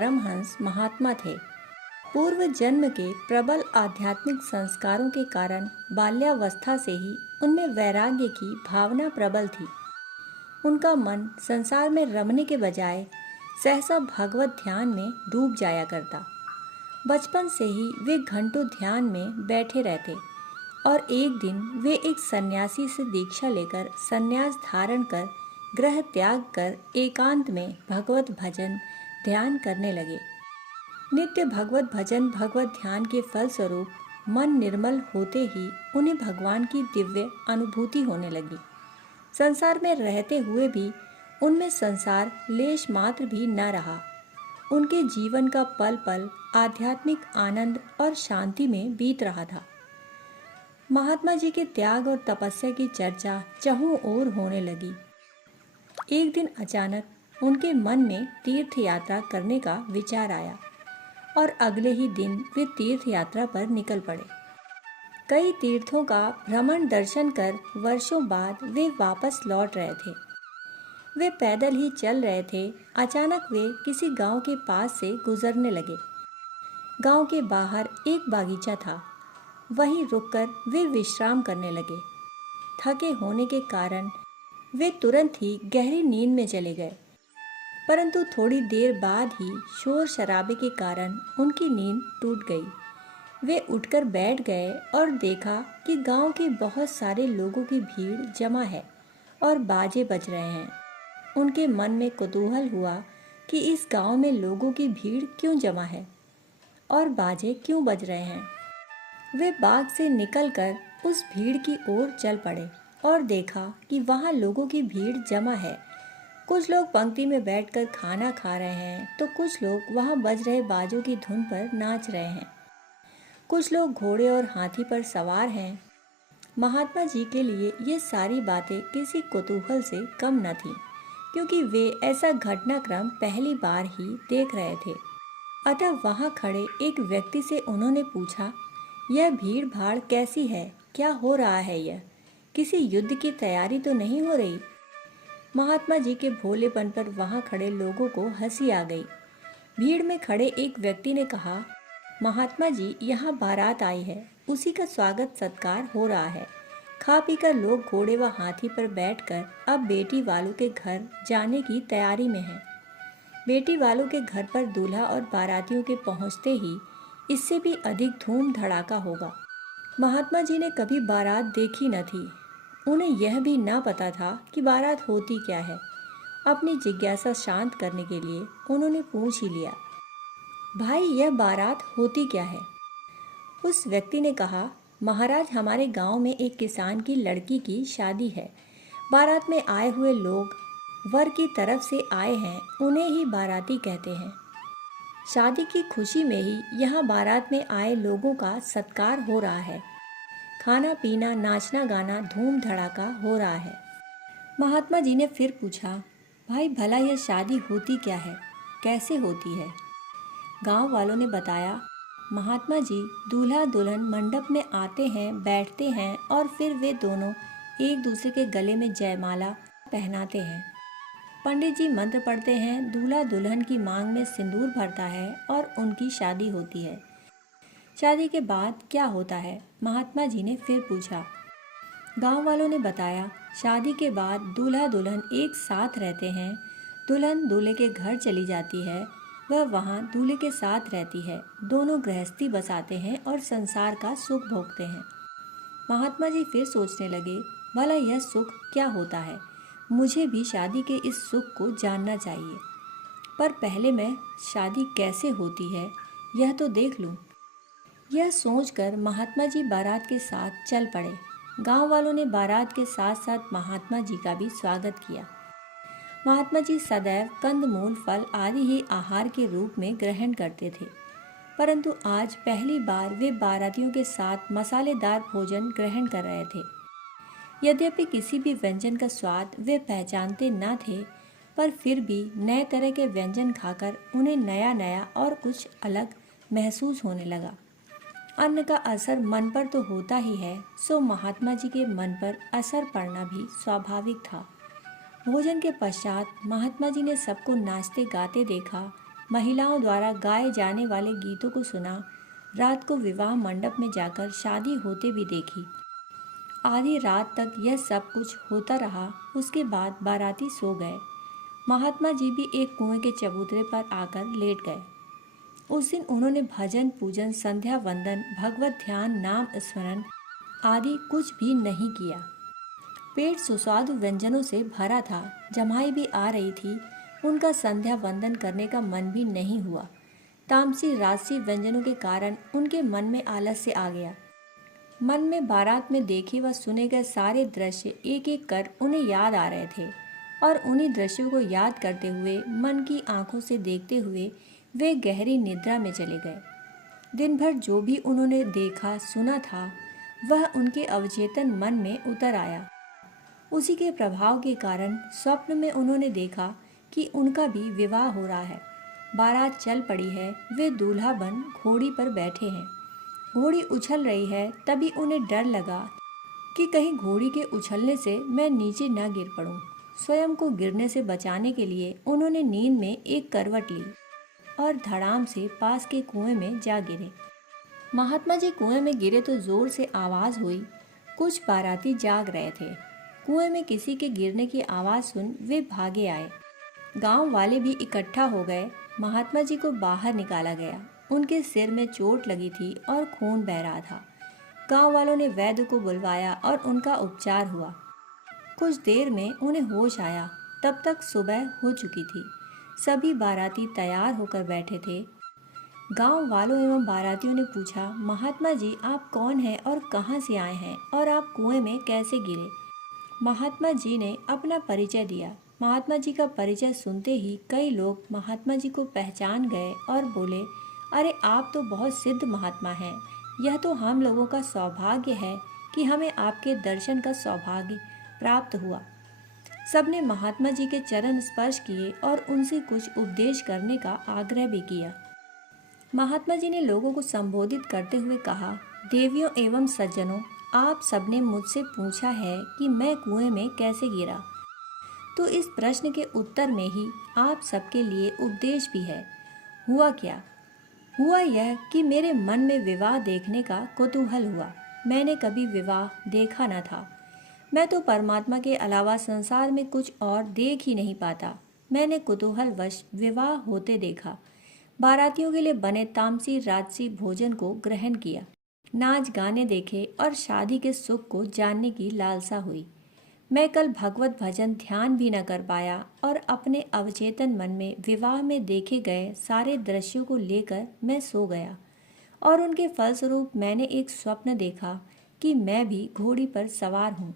परमहंस महात्मा थे। पूर्व जन्म के प्रबल आध्यात्मिक संस्कारों के कारण बाल्यावस्था से ही उनमें वैराग्य की भावना प्रबल थी। उनका मन संसार में रमने के बजाय सहसा भगवत ध्यान में डूब जाया करता। बचपन से ही वे घंटों ध्यान में बैठे रहते और एक दिन वे एक सन्यासी से दीक्षा लेकर सन्यास धारण कर गृह त्याग कर एकांत में भगवत भजन ध्यान करने लगे। नित्य भगवत भजन भगवत ध्यान के फलस्वरूप मन निर्मल होते ही उन्हें भगवान की दिव्य अनुभूति होने लगी। संसार में रहते हुए भी उनमें संसार लेश मात्र भी न रहा। उनके जीवन का पल पल आध्यात्मिक आनंद और शांति में बीत रहा था। महात्मा जी के त्याग और तपस्या की चर्चा चहुं ओर होने लगी। एक दिन अचानक उनके मन में तीर्थ यात्रा करने का विचार आया और अगले ही दिन वे तीर्थ यात्रा पर निकल पड़े। कई तीर्थों का भ्रमण दर्शन कर वर्षों बाद वे वापस लौट रहे थे। वे पैदल ही चल रहे थे। अचानक वे किसी गांव के पास से गुजरने लगे। गांव के बाहर एक बागीचा था। वहीं रुककर वे विश्राम करने लगे। थके होने के कारण वे तुरंत ही गहरी नींद में चले गए, परंतु थोड़ी देर बाद ही शोर शराबे के कारण उनकी नींद टूट गई। वे उठकर बैठ गए और देखा कि गांव के बहुत सारे लोगों की भीड़ जमा है और बाजे बज रहे हैं। उनके मन में कुतूहल हुआ कि इस गांव में लोगों की भीड़ क्यों जमा है और बाजे क्यों बज रहे हैं। वे बाग से निकलकर उस भीड़ की ओर चल पड़े और देखा कि वहां लोगों की भीड़ जमा है। कुछ लोग पंक्ति में बैठकर खाना खा रहे हैं तो कुछ लोग वहां बज रहे बाजों की धुन पर नाच रहे हैं। कुछ लोग घोड़े और हाथी पर सवार हैं। महात्मा जी के लिए ये सारी बातें किसी कुतूहल से कम न थीं, क्योंकि वे ऐसा घटनाक्रम पहली बार ही देख रहे थे। अतः वहां खड़े एक व्यक्ति से उन्होंने पूछा, यह भीड़ भाड़ कैसी है? क्या हो रहा है? यह किसी युद्ध की तैयारी तो नहीं हो रही? महात्मा जी के भोलेपन पर वहां खड़े लोगों को हंसी आ गई। भीड़ में खड़े एक व्यक्ति ने कहा, महात्मा जी, यहाँ बारात आई है, उसी का स्वागत सत्कार हो रहा है। खा पीकर लोग घोड़े व हाथी पर बैठकर अब बेटी वालों के घर जाने की तैयारी में हैं। बेटी वालों के घर पर दूल्हा और बारातियों के पहुंचते ही इससे भी अधिक धूम धड़ाका होगा। महात्मा जी ने कभी बारात देखी न थी। उन्हें यह भी ना पता था कि बारात होती क्या है। अपनी जिज्ञासा शांत करने के लिए उन्होंने पूछ ही लिया, भाई, यह बारात होती क्या है? उस व्यक्ति ने कहा, महाराज, हमारे गांव में एक किसान की लड़की की शादी है। बारात में आए हुए लोग वर की तरफ से आए हैं, उन्हें ही बाराती कहते हैं। शादी की खुशी में ही यहाँ बारात में आए लोगों का सत्कार हो रहा है। खाना पीना, नाचना गाना, धूम धड़ाका हो रहा है। महात्मा जी ने फिर पूछा, भाई, भला यह शादी होती क्या है? कैसे होती है? गांव वालों ने बताया, महात्मा जी, दूल्हा दुल्हन मंडप में आते हैं, बैठते हैं और फिर वे दोनों एक दूसरे के गले में जयमाला पहनाते हैं। पंडित जी मंत्र पढ़ते हैं, दूल्हा दुल्हन की मांग में सिंदूर भरता है और उनकी शादी होती है। शादी के बाद क्या होता है? महात्मा जी ने फिर पूछा। गांव वालों ने बताया, शादी के बाद दूल्हा दुल्हन एक साथ रहते हैं। दुल्हन दूल्हे के घर चली जाती है, वह वहाँ दूल्हे के साथ रहती है। दोनों गृहस्थी बसाते हैं और संसार का सुख भोगते हैं। महात्मा जी फिर सोचने लगे, भला यह सुख क्या होता है? मुझे भी शादी के इस सुख को जानना चाहिए, पर पहले मैं शादी कैसे होती है यह तो देख लूं। यह सोचकर महात्मा जी बारात के साथ चल पड़े। गांव वालों ने बारात के साथ साथ महात्मा जी का भी स्वागत किया। महात्मा जी सदैव कंदमूल, फल आदि ही आहार के रूप में ग्रहण करते थे, परंतु आज पहली बार वे बारातियों के साथ मसालेदार भोजन ग्रहण कर रहे थे। यद्यपि किसी भी व्यंजन का स्वाद वे पहचानते न थे, पर फिर भी नए तरह के व्यंजन खाकर उन्हें नया नया और कुछ अलग महसूस होने लगा। अन्न का असर मन पर तो होता ही है, सो महात्मा जी के मन पर असर पड़ना भी स्वाभाविक था। भोजन के पश्चात महात्मा जी ने सबको नाचते गाते देखा। महिलाओं द्वारा गाए जाने वाले गीतों को सुना, रात को विवाह मंडप में जाकर शादी होते भी देखी। आधी रात तक यह सब कुछ होता रहा। उसके बाद बाराती सो गए। महात्मा जी भी एक कुएं के चबूतरे पर आकर लेट गए। उस दिन उन्होंने भजन पूजन, संध्या वंदन, भगवत ध्यान, नाम स्मरण आदि कुछ भी नहीं किया। पेट सुस्वादु व्यंजनों से भरा था। जमाई भी आ रही थी। उनका संध्या वंदन करने का मन भी नहीं हुआ। तामसी राजसी व्यंजनों के कारण उनके मन में आलस्य आ गया। मन में बारात में देखे व सुने गए सारे दृश्य एक एक कर उन्हें याद आ रहे थे और उन्हीं दृश्यों को याद करते हुए, मन की आंखों से देखते हुए वे गहरी निद्रा में चले गए। दिन भर जो भी उन्होंने देखा सुना था वह उनके अवचेतन मन में उतर आया। उसी के प्रभाव के कारण स्वप्न में उन्होंने देखा कि उनका भी विवाह हो रहा है। बारात चल पड़ी है। वे दूल्हा बन घोड़ी पर बैठे हैं। घोड़ी उछल रही है। तभी उन्हें डर लगा कि कहीं घोड़ी के उछलने से मैं नीचे न गिर पड़ूं। स्वयं को गिरने से बचाने के लिए उन्होंने नींद में एक करवट ली और धड़ाम से पास के कुएं में जा गिरे। महात्मा जी कुएं में गिरे तो जोर से आवाज हुई। कुछ बाराती जाग रहे थे। कुएं में किसी के गिरने की आवाज सुन वे भागे आए। गांव वाले भी इकट्ठा हो गए। महात्मा जी को बाहर निकाला गया। उनके सिर में चोट लगी थी और खून बह रहा था। गांव वालों ने वैद्य को बुलवाया और उनका उपचार हुआ। कुछ देर में उन्हें होश आया। तब तक सुबह हो चुकी थी। सभी बाराती तैयार होकर बैठे थे। गांव वालों एवं बारातियों ने पूछा, महात्मा जी आप कौन हैं और कहां से आए हैं और आप कुएं में कैसे गिरे? महात्मा जी ने अपना परिचय दिया। महात्मा जी का परिचय सुनते ही कई लोग महात्मा जी को पहचान गए और बोले, अरे आप तो बहुत सिद्ध महात्मा हैं। यह तो हम लोगों का सौभाग्य है कि हमें आपके दर्शन का सौभाग्य प्राप्त हुआ। सबने महात्मा जी के चरण स्पर्श किए और उनसे कुछ उपदेश करने का आग्रह भी किया। महात्मा जी ने लोगों को संबोधित करते हुए कहा, देवियों एवं सज्जनों, आप सबने मुझसे पूछा है कि मैं कुएं में कैसे गिरा, तो इस प्रश्न के उत्तर में ही आप सबके लिए उपदेश भी है। हुआ क्या? हुआ यह कि मेरे मन में विवाह देखने का कौतूहल हुआ। मैंने कभी विवाह देखा न था। मैं तो परमात्मा के अलावा संसार में कुछ और देख ही नहीं पाता। मैंने कुतूहलवश विवाह होते देखा। बारातियों के लिए बने तामसी राजसी भोजन को ग्रहण किया। नाच गाने देखे और शादी के सुख को जानने की लालसा हुई। मैं कल भगवत भजन ध्यान भी न कर पाया और अपने अवचेतन मन में विवाह में देखे गए सारे दृश्यों को लेकर मैं सो गया और उनके फलस्वरूप मैंने एक स्वप्न देखा कि मैं भी घोड़ी पर सवार हूँ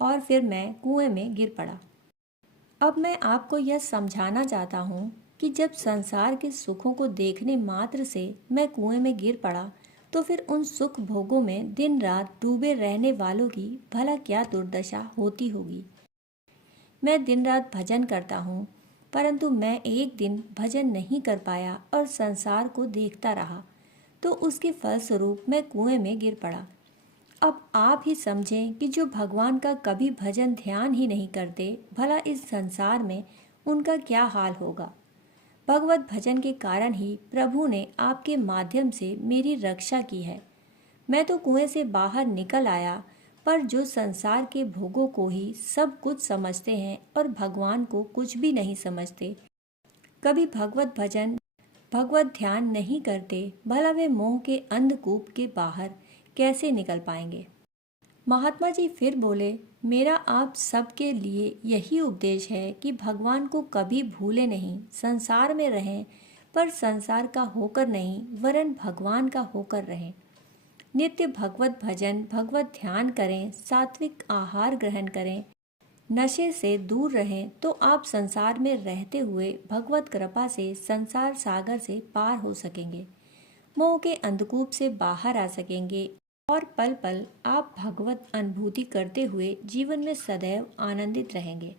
और फिर मैं कुएं में गिर पड़ा। अब मैं आपको यह समझाना चाहता हूँ कि जब संसार के सुखों को देखने मात्र से मैं कुएं में गिर पड़ा तो फिर उन सुख भोगों में दिन रात डूबे रहने वालों की भला क्या दुर्दशा होती होगी। मैं दिन रात भजन करता हूँ, परंतु मैं एक दिन भजन नहीं कर पाया और संसार को देखता रहा, तो उसके फलस्वरूप मैं कुएं में गिर पड़ा। अब आप ही समझें कि जो भगवान का कभी भजन ध्यान ही नहीं करते, भला इस संसार में उनका क्या हाल होगा। भगवत भजन के कारण ही प्रभु ने आपके माध्यम से मेरी रक्षा की है। मैं तो कुएं से बाहर निकल आया, पर जो संसार के भोगों को ही सब कुछ समझते हैं और भगवान को कुछ भी नहीं समझते, कभी भगवत भजन भगवत ध्यान नहीं करते, भला वे मोह के अंधकूप के बाहर कैसे निकल पाएंगे। महात्मा जी फिर बोले, मेरा आप सबके लिए यही उपदेश है कि भगवान को कभी भूले नहीं, संसार में रहें, पर संसार का होकर नहीं वरन भगवान का होकर रहें। नित्य भगवत भजन भगवत ध्यान करें, सात्विक आहार ग्रहण करें, नशे से दूर रहें, तो आप संसार में रहते हुए भगवत कृपा से संसार सागर से पार हो सकेंगे, मोह के अंधकूप से बाहर आ सकेंगे और पल पल आप भगवत अनुभूति करते हुए जीवन में सदैव आनंदित रहेंगे।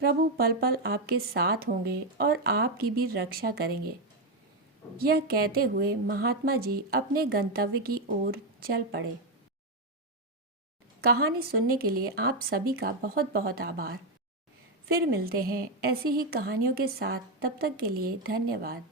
प्रभु पल पल आपके साथ होंगे और आपकी भी रक्षा करेंगे। यह कहते हुए महात्मा जी अपने गंतव्य की ओर चल पड़े। कहानी सुनने के लिए आप सभी का बहुत बहुत आभार। फिर मिलते हैं ऐसी ही कहानियों के साथ। तब तक के लिए धन्यवाद।